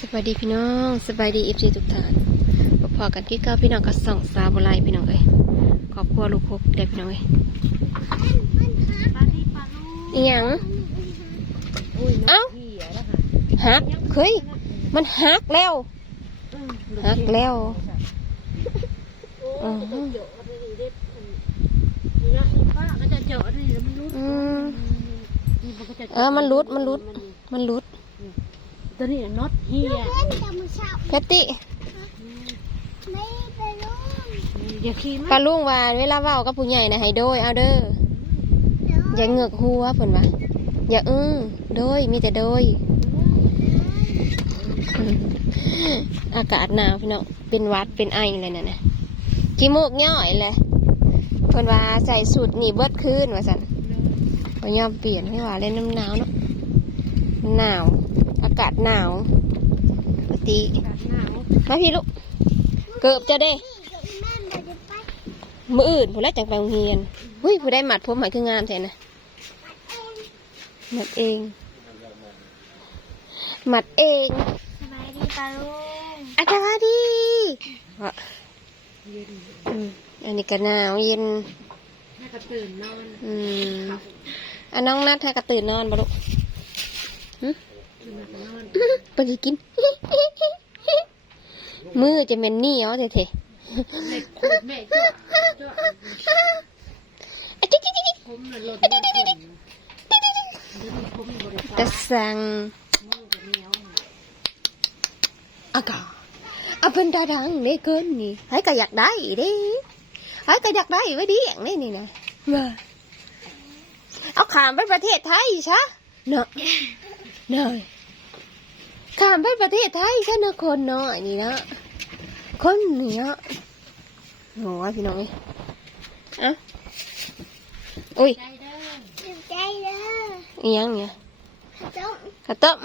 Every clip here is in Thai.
สบายดีพี่น้องสบายดีเอฟซีทุกท่านพอๆกันที่เก้าพี่น้องก็ส่องสาวบไลพี่น้องเอ้ยขอบครัวลูกพบได้พี่น้องเอ้ยอีหยังเอ้าฮักเฮ้ยมันฮักแล้วฮักแล้วอืมอืมเออมันรุดมันรุดมันรุดตัวนี้น็อต เฮียแพตตี้อย่าขี่ปลาลุงว่าเวลาเว้ากับผู้ใหญ่นะให้โดยเอาเด้ออย่าเหงือกหัวเพิ่นว่าอย่าอื้อโดยมีแต่โดย อากาศหนาวพี่น้องเป็นหวัดเป็นไอเลยน่ะนะขี้มูกย่อยเลยเพิ่นว่าใส่สูตรนี่เบิดคืนว่าซั่นบ่ยอมเปลี่ยนให้ว่าเล่นน้ำหนาวเนาะหนาว อากาศหนาวปก ติหนาวมาพี่ลูก เกือบจะได้ มืออื่นผู้แรกจังไปโรงเรียนหุ้ยผู้ได้หมัดผมหมายคืองามแท้นะหมัดเอง หมัดเองสบายดีปาลุงอาจารย์ดีวะอืมอันนี้ก็หนาวเย็นแม่ก็ตื่นนอน อืมอันน้องนัดให้กระตื่นนอนบ่ลูก หึตื่นมานอนไปสิกิน มือจะเป็นเหนี่ยวเท่เล็กขูดแม่เจ้าเจ้าๆอะจิ๊กจิ๊กจิ๊กผมน่ะหล่นแม่คนเดี๋ยวนี้ผมบริแต่ษัทสั่งมือกับเหนียวอากาศเอาเป็นดาดังได้เกินนี่ให้ก็อยากได้ดิให้ก็อยากได้ไว้ดิอย่างนี้นี่นะมาเอาขามไปประเทศไทยซะเนาะเนาะขามไปประเทศไทยซะนะคนเนาะนี่นะคนนี่เนาะโอ้ยพี่น้องเอ้ยอะอุ้ยใจเด้ออีหยังเนี่ยข้าวต้ม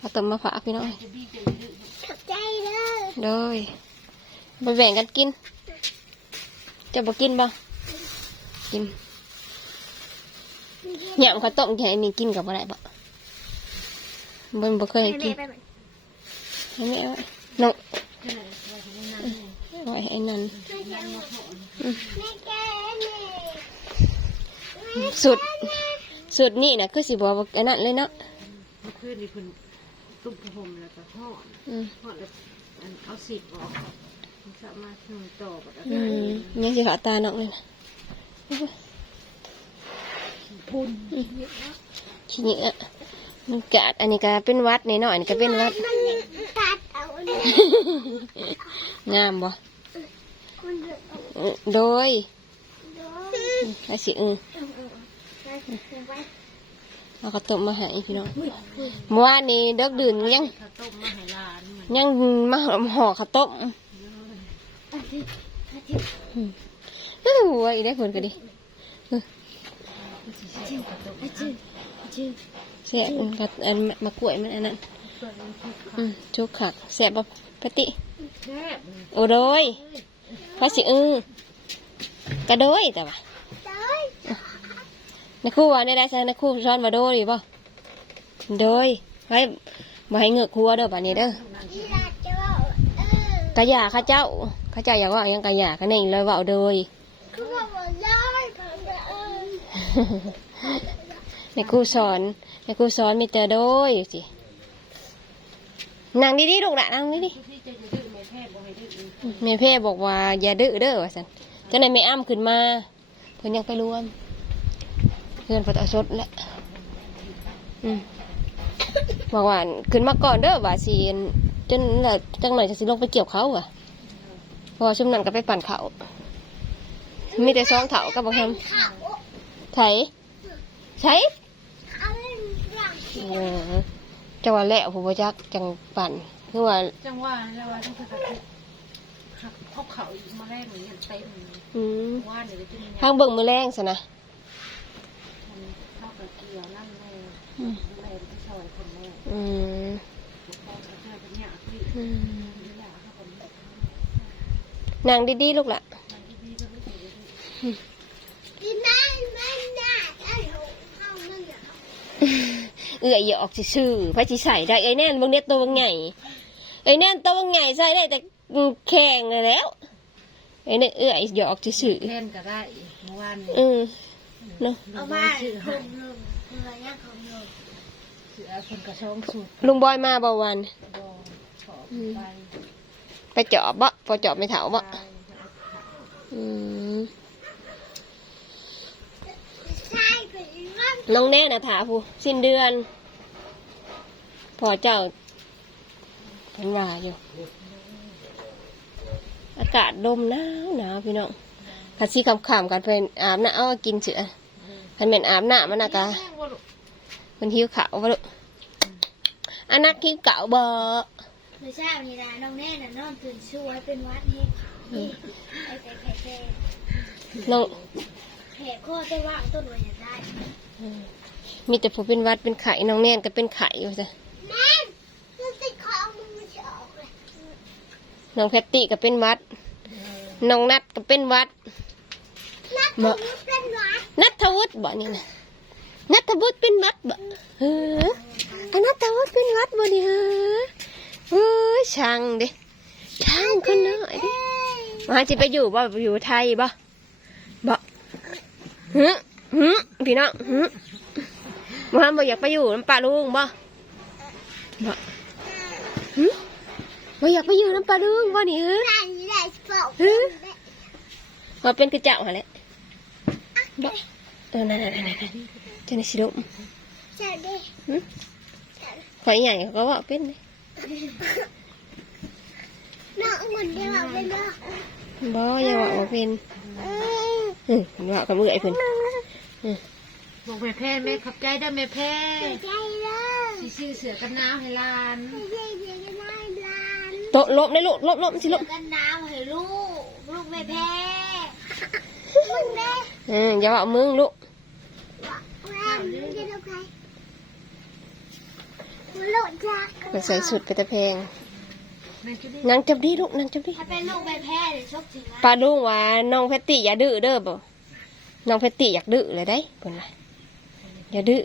ข้าวต้มมาฝากพี่น้องเอ้ยจะบีจะดื้อโดยไปแบ่งกันกิน จะบอกกินบ่กินหยำข้าวต้มแค่นี้กินกับอะไรบ่ บนบ่เคยให้กินให้แม่ไว้น้องไว้ให้ไอ้นั่นอืมสุดสุดนี่นะคือสิบอกว่าอันนั้นเลยเนาะเมื่อคืนนี่เพิ่นตุ้มผมแล้วก็ห่ออืมห่อแล้วอันเอาสิบออกมันสามารถหนึ่งต่อแบบอืมยังสิขาตาน้องเลยนะพุ่นขี้เหนี้ มันกาดอันนี้ก็เป็นวัดนี่หน่อยนี่ก็เป็นวัดงามบ่เออโดยไอ้สิเออเอากระต้มมาให้พี่น้องเมื่อวานนี้เด็กดื่นยังข้าวต้มมาให้หลานเหมือนยังมาห่อข้าวต้มเออหัวอีได้ผลก็ดีอ ยอันกับอันมากล้วยมันอันนั้นเปิดมันทุกอืมจุกขักแสบบ่ปฏิแซ่บโอ้โดยพระสิเออกระโดยแต่ว่านักครู่ว่าได้ได้ใช่นักครู่ซ้อนมาโดยหรือเปล่าโดยไว้มาให้เหงือกครัวเด้อป่านนี้เด้อกะยาข้าเจ้าข้าเจ้าอยากว่าหยังกะยากันเองเลยเว่าโดยใน ครูสอนในครูสอนมีแต่โดยอยู่สินั่งดีๆลูกละนั่งดีๆที่จะจะดื้อแม่แทบบ่ให้ดื้อแม่เพ่บอกว่า อย่าดื้อเด้อว่าสันจ้าไหนายไม่อ้ำขึ้นมาเพิ่นยังไปรวมเพื่อนพอตาสดและอืมบอกว่าขึ้นมาก่อนเด้อว่าสิจนน่ะจังหน่อยจะสิลงไปเกี่ยวเขาอะเพอชุมนั้นก็ไปปั่นเขามีแต่ซองเถากับบางคำไถใช้ เออจังหวะแล้วผมว่าจักจังปั่นคือว่า จังว่าแล้วว่าต้องคือกับหักพบเขาอีกมาแรกเหมือนกันเต็มอืมว่าเดี๋ยวจะมีทางเบิ่งมือแรงซะนะเข้ากับเกี่ยวนั่นแม่อืมแม่ที่ซอยคนแม่อืมพ่อกับแม่เป็นเนี่ยที่อืมที่อยากให้คนแม่นั่งดีๆลูกละเอื้ อยอย่าออกซื่อๆพระจิใส่ได้ไอ้แน่นบางเนี้ยตัวบางใหญ่ไอ้แน่นตัวบางใหญ่ใส่ได้แต่แข็งเลยแล้วไอ้เนี่ยเอื้อยอย่าออกซื่อแท่นก็ได้เมื่อวานๆเออเนาะเอามาชื่อหาเสือคนกระช่องสุดลุงบอยมาบ่วันบอชอบไปไปเจาะบ่พอเจาะไม่เถาบ่ไปอืม น้องแน่นะถาผู้สิ้นเดือน พอเจ้าพันว่าอยู่ อากาศดมหนาวหนาวพี่น้องคัดซีคำขำๆกันเป็นอาบน้ำเอากินเสือคันเป็นอาบน้ำมันนะกะมันหิวขาวบ่ลูกอันนักหิวเก่าบ่เมื่อเช้านี่นะน้องแน่น่ะนอนตื่นช่วยเป็นหวัดเฮ็ดนี่ไอ้แต่แผลแผลน้องแผลข้อจะว่างต้นวันจะได้ มีแต่ผู้เป็นหวัดเป็นไข่น้องแน่นก็เป็นไข่อยู่จ้ะแม่มันติดคอมึงมันจะออกเลยน้องแพตตี้ก็เป็นหวัด น้องนัดก็เป็นหวัดนักบ่มันเป็นหวัด นัทวุฒิบ่นี่นะนัทวุฒิเป็นหวัดบ่เอออันนัทวุฒิเป็นหวัดบ่นี่เออเออช่างเด้ช่างคนน้อยเด้มาจะไปอยู่บ่ไปอยู่ไทยบ่บ่ฮึฮึ พี่น้องฮึมาบ่อยากไปอยู่น้ำปลาลุงบ่บ่ฮึบ่อยากไปอยู่น้ำปลาลุงบ่นี่เออได้ได้เปล่าฮึมาเป็นกระเจ้าหาแหละบ่เออนั่นๆๆๆจะในสิลมเจ้าดิข่อยใหญ่เขาก็ว่าเป็นเลยน้องมันได้ว่าเป็นน้องบ่อย่าว่าว่าเป็นอืมว่ากับมือไอ้เพิ่น บอกแม่แพ้แม่ขับใจได้อแม่แพ้ใจเด้อสิซื้อเสือกันหนาวให้หลานใจเย็นกันได้ลานโตะลบได้ลูกลบลบสิลูกกันน้ำให้ลูก ลูกไม่แพ้มึงเด้อืมอย่าว่ามึงลูกแม่มึงจะดูใครมึงโลดจักไปใส่สุดไปแต่แพงแม่จุ๊ดินางจับดีลูกนางจับดีถ้าเป็นลูกไม่แพ้เดี๋ยวชกถึงนะป้าลุงว่าน้องแพตตี้อย่าดื้อเด้อบ่น้องแพตตี้อยากดื้อเลยได้เพิ่นว่า อย่าดื้อ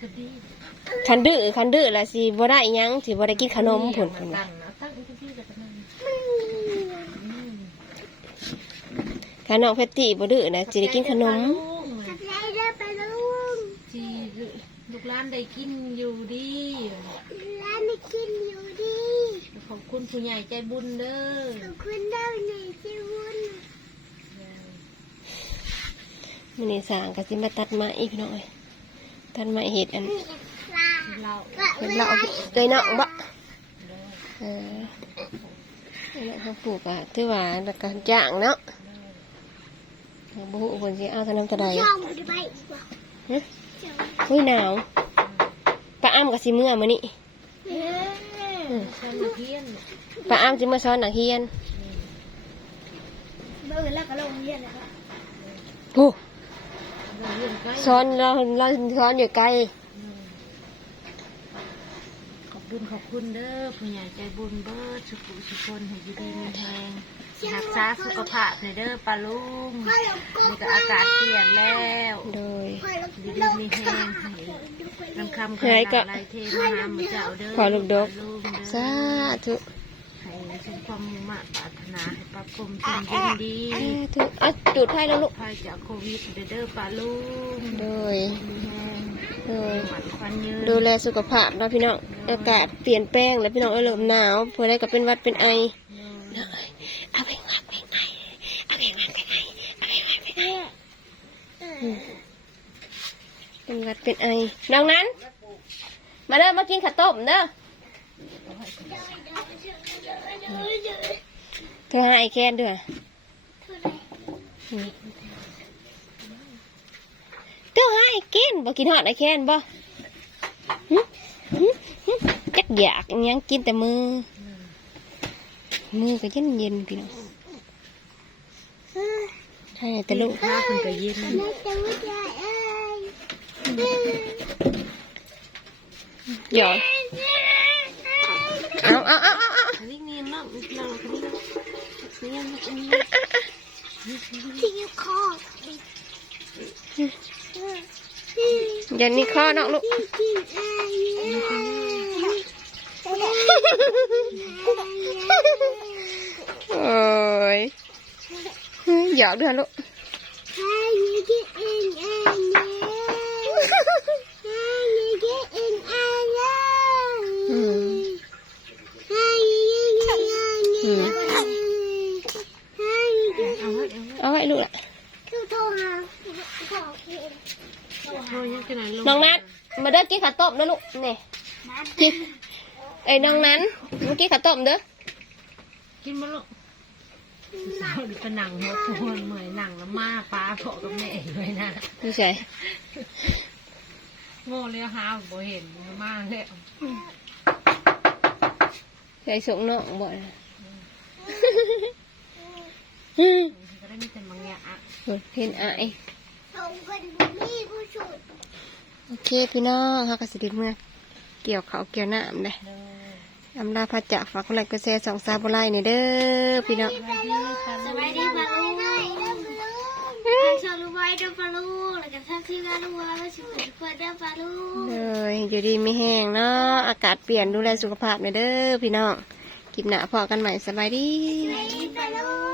จุ๊ดิคันดื้อคันดื้อแล้วสิบ่ได้หยังสิบ่ได้กินขนมเพิ่นเพิ่นว่าตั้งนะตั้งจุ๊ดิแล้วก็นั่งถ้าน้องแพตตี้บ่ดื้อนะสิได้กินขนมขับใจเด้อไปลุงจีลูกหลานได้กินอยู่ดีร้านไม่กินอยู่ดีขอบคุณผู้ใหญ่ใจบุญเด้อขอบคุณเด้อหนึ่งชีวุนมื้อนี้สร้างก็สิมาตัดไม้พี่น้องเอ้ย ตัดไม้เฮ็ดอันนี่ปลาเราปลาเฮ็ดเราเกยเนาะบ่เอออันนั้นเขาปลูกอะถือว่าแล้วก็จ้างเนาะบ่ฮู้เพิ่นสิเอาขนมเท่าใดช่องมันไปอีกว่าฮะอุ้ยหนาวป้าอ้ำก็สิเมื่อมื้อนี้เฮ้ยใช้มาเพี้ยนป้าอ้ำสิมาสอนนักเรียนเบิ่งแล้วก็ลงเรียนแล้วก็โอ้ เราเรียนใกล้สอนเราเราสอนอยู่ไกลขอบคุณขอบคุณเด้อผู้ใหญ่ใจบุญเบิดสุขุสุคนให้อยู่ดีมีแรงรักษาสุขภาพในอยเด้อปลาลุงพ่อลงกนี่ก็อากาศเปลี่ยนแล้วโดยพ่อลงอยู่ลดีงมีแห้งให้ลำคำเฮ้ยก็ลายเทมาหาหมือเจ้าเด้อขอลูกดกปลาลุงเด้อสาธุให้สม ความมุ่งมั่นปรารถนาให้ปรับปรุงสิ่งยินดีสาธุอะจุดไฟแล้วลูก ภายจากโควิดเด้อเด้อปลาลุงโดย มีแห้งโดย หมันควันยืนดูแลสุขภาพเนาะพี่น้องอากาศเปลี่ยนแปลงแล้วพี่น้องเอ้ยเริ่มหนาวเพื่อได้กับเป็นหวัดเป็นไอเนาะเอาไปหวัดเป็นไอเอาไปหวัดเป็นไอเอาไปหวัดเป็นไออืมเป็นหวัดเป็นไอดังนั้น มาเด้อมากินข้าวต้มเด้อ เธอให้ไอแคนด้วยอืมเธอให้ไอแคนบ่กินหอดไอแคนบ่หึหึหึจักอยากอิหยังกินแต่มือ มือก็เย็นเย็นๆพี่น้องใช่แต่ลูกข้าคุณก็เย็นไม่จะไม่ได้เอ้ยหยอด เอาเอาเอาเอาอย่านี่ข้อน้องลูกโอ้ยหยอกด้วยลูก นาดลงน้องนัดมาเด้อกินข้าวต้มนะลูกนี่กินไอ้น้องนั้นมากินข้าวต้มเด้อกินมาลูกสาวดิเป็นหนังหัวโพนเหมือนหนังแล้วมาป้าพอกับแม่อยู่ไว้นะไม่ใช่โง่เลยฮะบ่เห็นมาแล้วใส่ส่งน้องบ่อยนะก็ได้มีแต่บางอย่างอะเห็นอาย โอเคพี่น้องเขาก็สิเดินเมื่อเกี่ยวเขาวเกี่ยวน้ำเลยเด้ออำลาพระจักฝากคนไลค์กระแสสองซาบุไลนี่เด้อพี่น้องสวัสดีค่ะสบายดีปะลูกชอบลูกไว้เด้อปะลูกแล้วก็ท่านที่งานลูกไว้แล้วชิมทุกคนเด้อปะลูกเลยอยู่ดีไม่แห้งเนาะอากาศเปลี่ยนดูแลสุขภาพหน่อยเด้อพี่น้องคลิปหน้าพอกันใหม่สบายดีสบายดีปะลูก